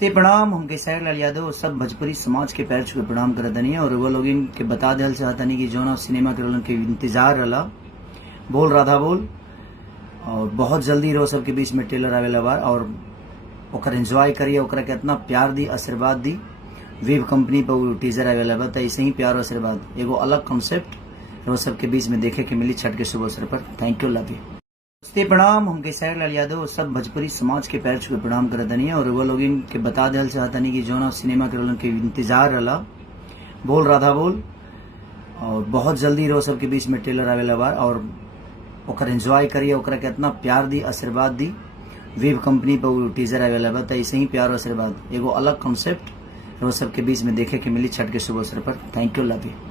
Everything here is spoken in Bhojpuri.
नमस्ते प्रणाम। हम खेसारी लाल यादव और सब भोजपुरी समाज के पैर छुए प्रणाम करत तनी और वो लोग के बता देल चाहतनी कि जौना सिनेमा के लोगन के इंतजार रहला बोल राधा बोल और बहुत जल्दी रो सबके बीच में ट्रेलर आवेला बा और ओकर एंजॉय करिए, ओकरा के इतना प्यार दी, आशीर्वाद दी। वेब कंपनी पर वो टीजर आवेला बा, तो ऐसे ही प्यार और आशीर्वाद एगो अलग कॉन्सेप्ट रो सबके बीच में देखे के मिली छठ के शुभ अवसर पर। Thank you, love you. नमस्ते प्रणाम। हम खेसारी लाल यादव और सब भोजपुरी समाज के पैर छुए प्रणाम करत तनी और वो लोग के बता देल चाहतनी कि जौना सिनेमा के लोगन के इंतजार रहला बोल राधा बोल और बहुत जल्दी रो सबके बीच में ट्रेलर आवेला बा और ओकर एंजॉय करिए, ओकरा के इतना प्यार दी, आशीर्वाद दी। वेब कंपनी पर वो टीजर आवेला बा, तो ऐसे ही प्यार और आशीर्वाद एगो अलग कॉन्सेप्ट रो सबके बीच में देखे के मिली छठ के शुभ अवसर पर। Thank you, love you.